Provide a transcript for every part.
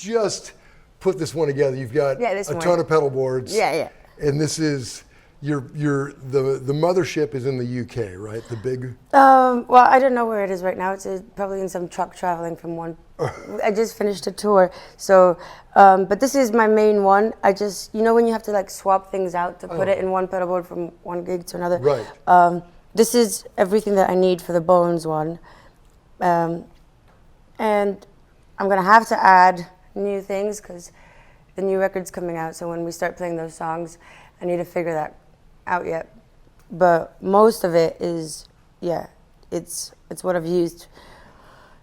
just put this one together. You've got a ton of pedal boards. Yeah, yeah. And this is the mothership is in the UK, right? The big. Well, I don't know where it is right now. It's probably in some truck traveling from one. I just finished a tour, so. But this is my main one. I just, when you have to like swap things out to put it in one pedal board from one gig to another. Right. This is everything that I need for the Bones one, and I'm gonna have to add new things because the new record's coming out. So when we start playing those songs, I need to figure that out yet. But most of it is, it's what I've used.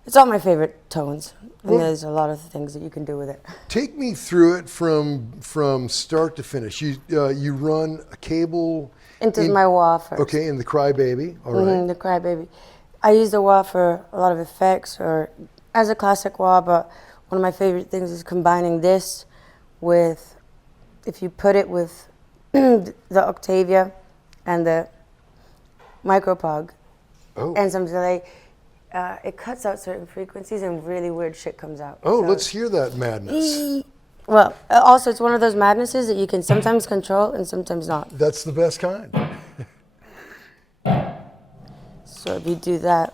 It's all my favorite tones, and there's a lot of things that you can do with it. Take me through it from start to finish. You run a cable into my wah first. Okay, in the Crybaby. All right. The Crybaby. I use the wah for a lot of effects or as a classic wah, but one of my favorite things is combining this with, if you put it with the Octavia and the Micropog and some delay, it cuts out certain frequencies and really weird shit comes out. Oh, so let's hear that madness. Well, also it's one of those madnesses that you can sometimes control and sometimes not. That's the best kind. So if you do that.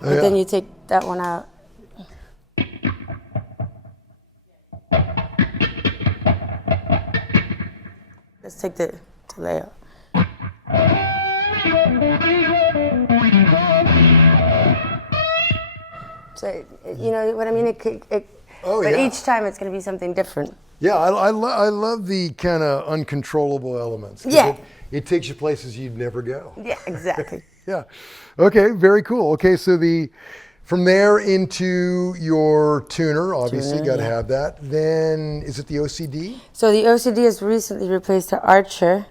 But then you take that one out. Let's take the Tele out. So, you know what I mean? But each time it's going to be something different. Yeah, I love the kind of uncontrollable elements. Yeah. It takes you places you'd never go. Yeah, exactly. Yeah. Okay, very cool. Okay, so from there into your tuner, obviously got to have that. Then is it the OCD? So the OCD has recently replaced the Archer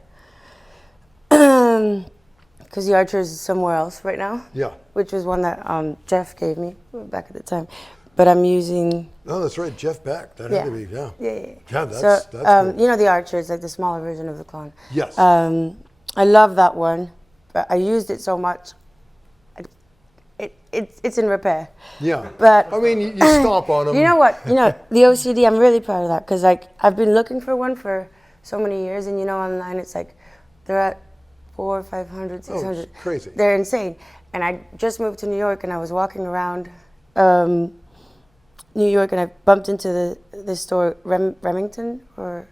because the Archer is somewhere else right now. Yeah. Which was one that Jeff gave me back at the time. But I'm using. Oh, that's right, Jeff Beck. That had to be, yeah. Yeah, that's cool. You know the Archer is like the smaller version of the Clone. Yes. I love that one, but I used it so much. It's in repair. Yeah. But I mean, you stomp on them. You know what? The OCD, I'm really proud of that because I've been looking for one for so many years, and online it's like they're at 400, 500, 600. Oh, crazy. They're insane. And I just moved to New York, and I was walking around New York, and I bumped into the store Remington or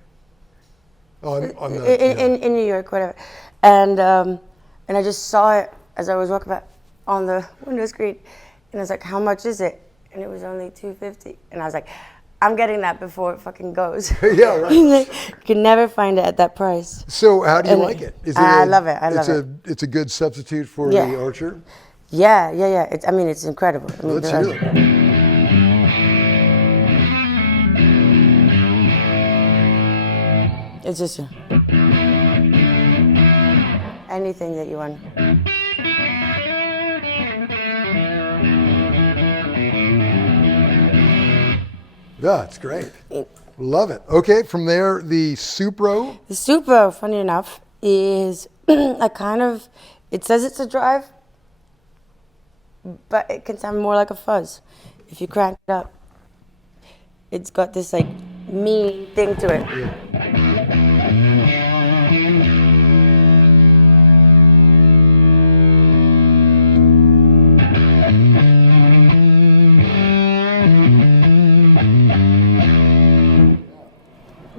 in New York, whatever. And I just saw it as I was walking by on the window screen, and I was like, "How much is it?" And it was only $250, and I was like, "I'm getting that before it fucking goes." Yeah, right. You can never find it at that price. So, how do you like it? I love it. I love it. It's a good substitute for the Archer. Yeah. It's incredible. Let's hear it. It's just anything that you want. Yeah, it's great. Love it. Okay, from there, the Supro. The Supro, funny enough, is it says it's a drive, but it can sound more like a fuzz. If you crank it up, it's got this mean thing to it. Yeah.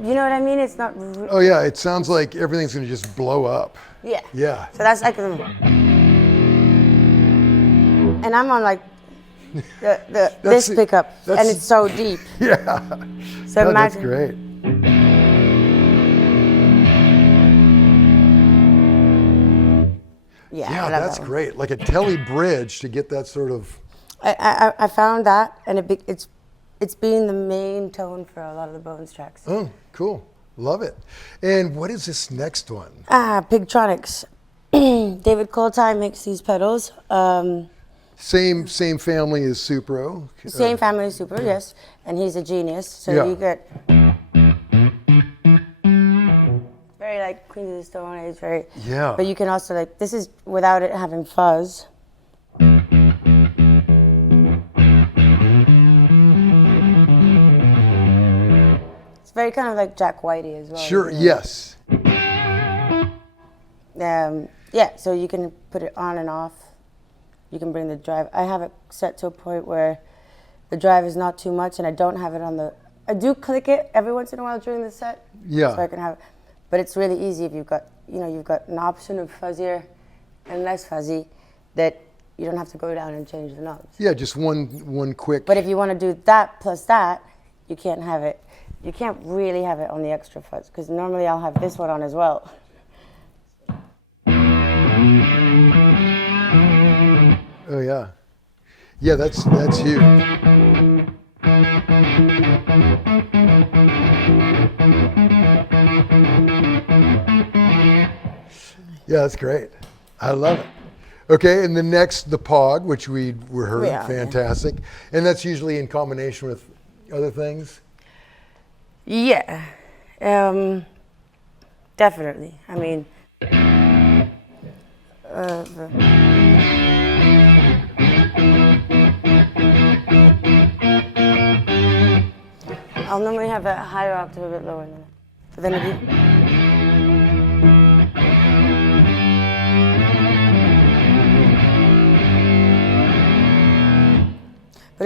You know what I mean? It's not. Oh yeah, it sounds like everything's gonna just blow up. Yeah. Yeah. So that's and I'm on this pickup, and it's so deep. Yeah. So imagine. That's great. Yeah, that's great. Like a Tele bridge to get that sort of. I found that, and it's been the main tone for a lot of the Bones tracks. Oh, cool. Love it. And what is this next one? Pigtronics. David Coltine makes these pedals. Same family as Supro. Same family as Supro, yes. And he's a genius. So you get. like Queens of the Stone Age, very. Yeah. But you can also like, this is without it having fuzz. It's very kind of like Jack Whitey as well. Sure, yes. Yeah, so you can put it on and off. You can bring the drive. I have it set to a point where the drive is not too much, and I don't have it on the. I do click it every once in a while during the set. Yeah. So I can have it, but it's really easy if you've got, you've got an option of fuzzier and less fuzzy, that you don't have to go down and change the knobs. Yeah, just one quick. But if you want to do that plus that, you can't have it. You can't really have it on the extra fuzz, because normally I'll have this one on as well. Oh yeah, yeah. That's huge. Yeah, that's great. I love it. Okay, and the next, the POG, which we were heard, Yeah, fantastic, and that's usually in combination with other things. Yeah, definitely. I mean, I'll normally have a higher octave a bit lower than it. But then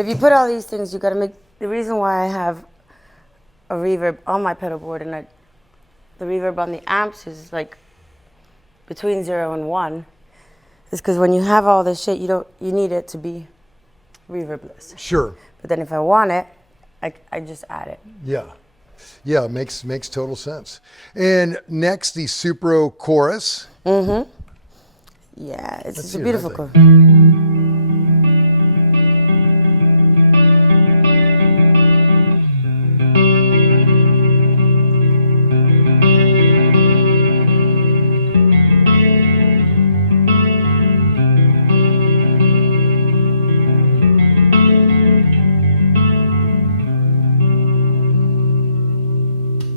if you, put all these things, you got to make, the reason why I have a reverb on my pedal board and the reverb on the amps is like between 0 and 1, is because when you have all this shit, you need it to be reverbless. Sure. But then if I want it, I just add it. Yeah. Yeah, makes total sense. And next, the Supro chorus. Mm-hmm. Yeah, it's a beautiful chorus.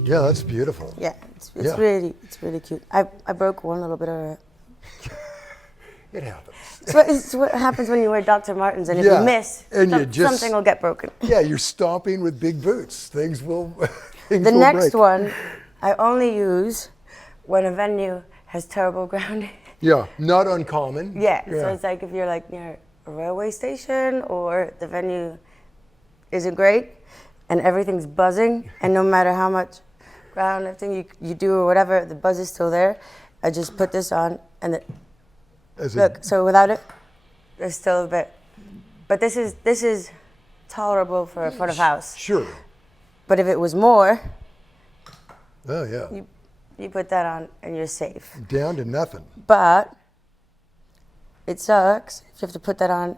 Yeah, that's beautiful. Yeah, it's really cute. I broke one little bit of it. It happens. It's what happens when you wear Dr. Martens, and if you miss, and something will get broken. Yeah, you're stomping with big boots. Things will The next one, I only use when a venue has terrible grounding. Yeah, not uncommon. Yeah, so it's like if you're like near a railway station or the venue isn't great and everything's buzzing, and no matter how much ground lifting you do or whatever, the buzz is still there. I just put this on, and look. So without it, there's still a bit. But this is tolerable for a front of house. Sure. But if it was more, oh yeah, you put that on and you're safe. Down to nothing. But it sucks if you have to put that on.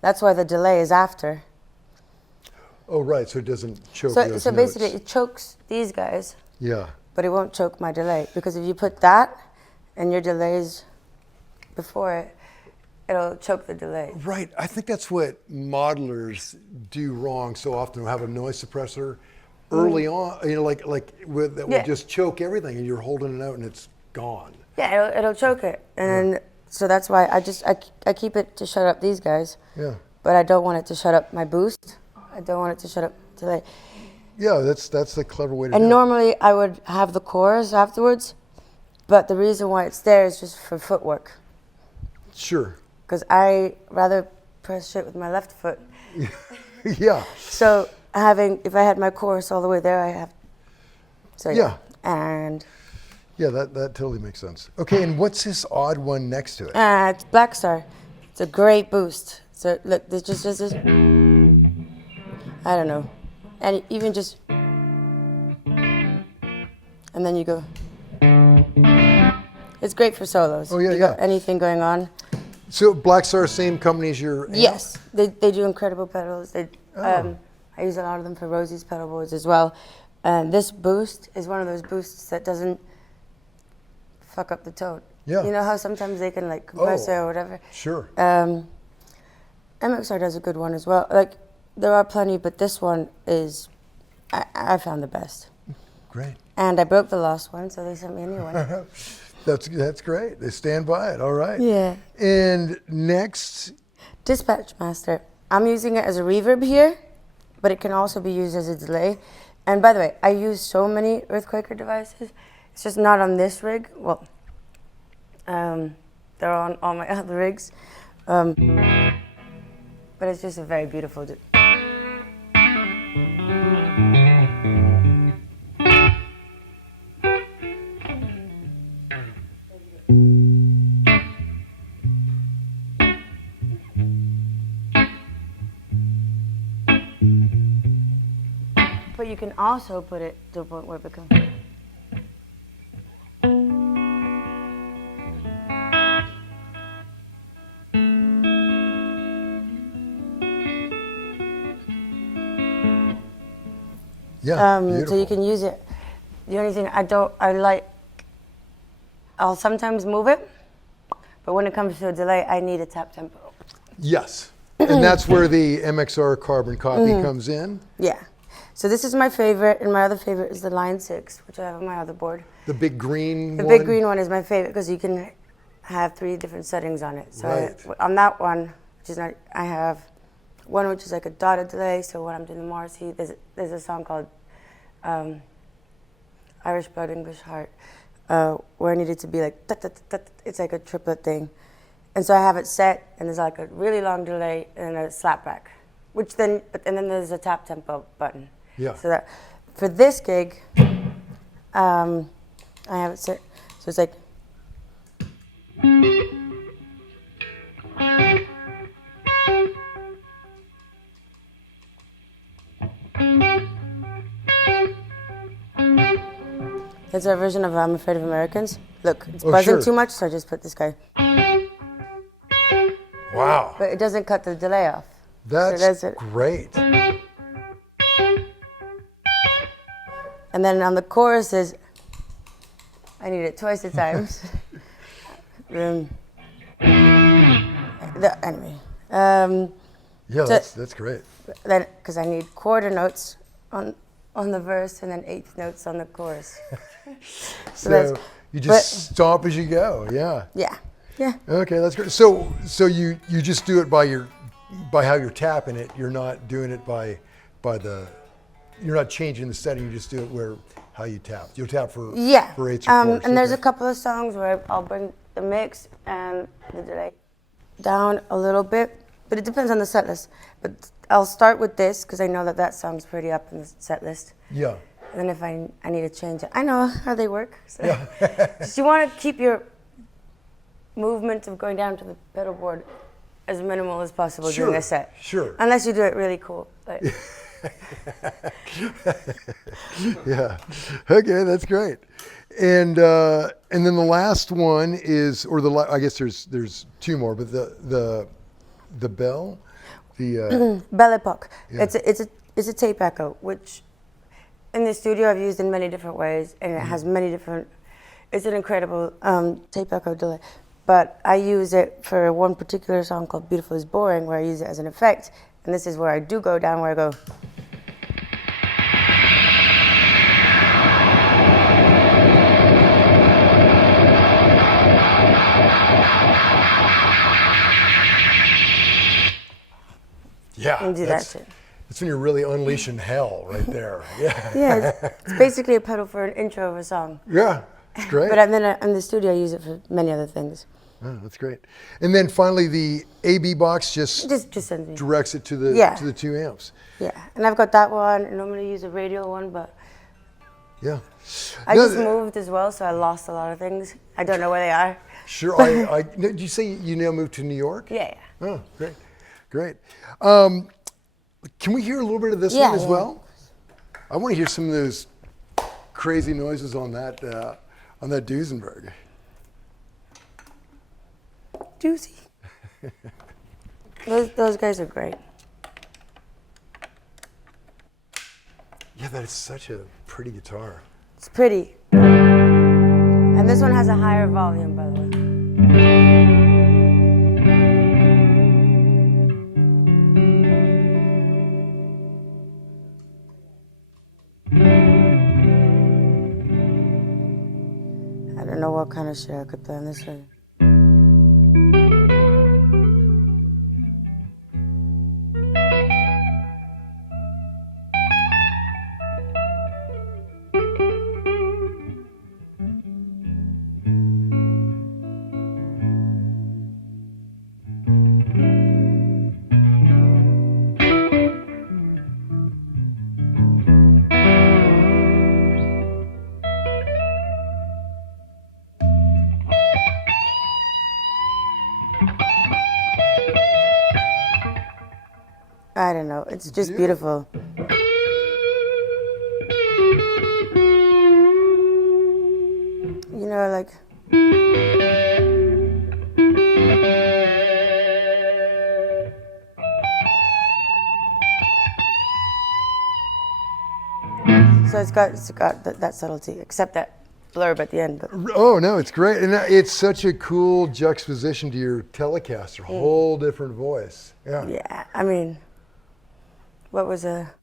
That's why the delay is after. Oh right, so it doesn't choke. So basically, it chokes these guys. Yeah. But it won't choke my delay, because if you put that and your delay's before it, it'll choke the delay. Right. I think that's what modelers do wrong so often. Have a noise suppressor early on, that will just choke everything, and you're holding it out and it's gone. Yeah, it'll choke it, and so that's why I keep it to shut up these guys. Yeah. But I don't want it to shut up my boost. I don't want it to shut up delay. Yeah, that's the clever way to do And it. normally I would have the chorus afterwards, but the reason why it's there is just for footwork. Sure. Because I rather press shit with my left foot. Yeah. So if I had my chorus all the way there, I have. So Yeah. And. Yeah, that totally makes sense. Okay, and what's this odd one next to it? It's Black Star. It's a great boost. So look, there's just this. I don't know, and even just, and then you go. It's great for solos. Oh yeah, you got anything going on. So Black Star, same company as your amp? Yes, they do incredible pedals. I use a lot of them for Rosie's pedal boards as well. And this boost is one of those boosts that doesn't fuck up the tone. Yeah. You know how sometimes they can like compress it or whatever? Sure. MXR does a good one as well. Like, there are plenty, but this one is, I found the best. Great. And I broke the last one, so they sent me a new one. That's great. They stand by it. All right. Yeah. And next. Dispatch Master. I'm using it as a reverb here, but it can also be used as a delay. And by the way, I use so many Earthquaker devices. It's just not on this rig. Well, they're on all my other rigs. But it's just a very beautiful. But you can also put it to a point where it becomes. Yeah, so you can use it. The only thing I'll sometimes move it, but when it comes to a delay, I need a tap tempo. Yes. And that's where the MXR carbon copy comes in. Yeah. So this is my favorite, and my other favorite is the Line 6, which I have on my other board. The big green The one? big green one is my favorite because you can have 3 different settings on it. So Right. on that one, which is not, I have one which is like a dotted delay. So when I'm doing the Morrissey, there's a song called Irish Blood, English Heart, where I need it to be like, it's like a triplet thing. And so I have it set, and there's like a really long delay and a slapback, and then there's a tap tempo button. Yeah. So that for this gig, I have it set, so it's like. That's our version of I'm Afraid of Americans. Look, it's buzzing too much, so I just put this guy. Wow. But it doesn't cut the delay off. That's great. And then on the choruses, I need it twice the times. Anyway. Yeah, that's great. Then, because I need quarter notes on the verse and then 8th notes on the chorus. so you just stomp as you go. Yeah. Yeah. Yeah. Okay, that's great. So you just do it by how you're tapping it. You're not doing it you're not changing the setting. You just do it how you tap. You'll tap for 8s or 4s. And there's a couple of songs where I'll bring the mix and the delay down a little bit, but it depends on the set list. But I'll start with this because I know that song's pretty up in the set list. Yeah. And then if I need to change it, I know how they work. So. Yeah. Just you want to keep your movement of going down to the pedal board as minimal as possible during a set. Sure. Unless you do it really cool. Like. Yeah. Okay, that's great. And then the last one is, I guess there's 2 more, but the bell, the Belle Epoque. Yeah. It's a tape echo, which in the studio I've used in many different ways, and it has many different. It's an incredible tape echo delay. But I use it for one particular song called Beautiful is Boring, where I use it as an effect. And this is where I do go down, where I go. Yeah. And do that shit. That's when you're really unleashing hell right there. Yeah. Yeah, it's basically a pedal for an intro of a song. Yeah, it's great. But then in the studio, I use it for many other things. Oh, that's great. And then finally, the AB box just sends me. directs it to the 2 amps. Yeah, and I've got that one. I normally use a radial one, but yeah, I just moved as well, so I lost a lot of things. I don't know where they are. Sure. Did you say you now moved to New York? Yeah. Oh, great. Can we hear a little bit of this one as well? I want to hear some of those crazy noises on that Duesenberg. Juicy. Those guys are great. Yeah, that is such a pretty guitar. It's pretty. And this one has a higher volume, by the way. don't know what kind of shit I could play on this one. I don't know. It's just beautiful. You know, like. So it's got that subtlety, except that blurb at the end. But. Oh no, it's great, and it's such a cool juxtaposition to your Telecaster. Whole different voice. Yeah. Yeah, I mean. What was a...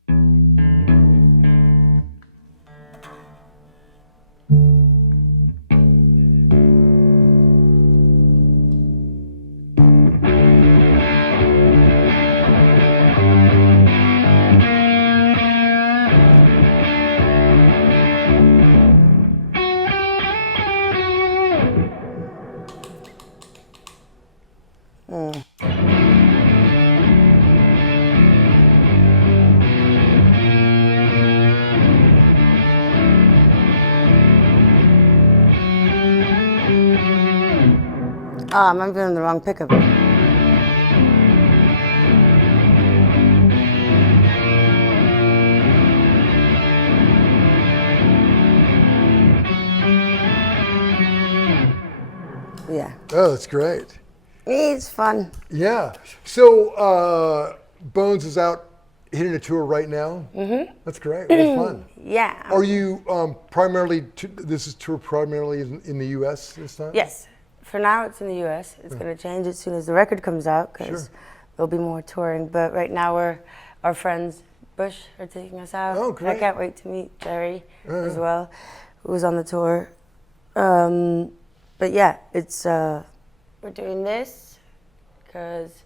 I'm doing the wrong pickup. Yeah. Oh, that's great. It's fun. Yeah. So, Bones is out hitting a tour right now. Mm-hmm. That's great. What fun. Yeah. Are you primarily? This is tour primarily in the U.S. this time? Yes. For now, it's in the U.S. It's going to change as soon as the record comes out because there'll be more touring. But right now, our friends Bush are taking us out. Oh, great! I can't wait to meet Jerry as well, who was on the tour. But yeah, it's we're doing this because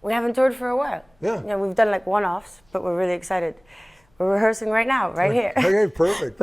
we haven't toured for a while. Yeah, we've done like one-offs, but we're really excited. We're rehearsing right now, right here. Okay, perfect.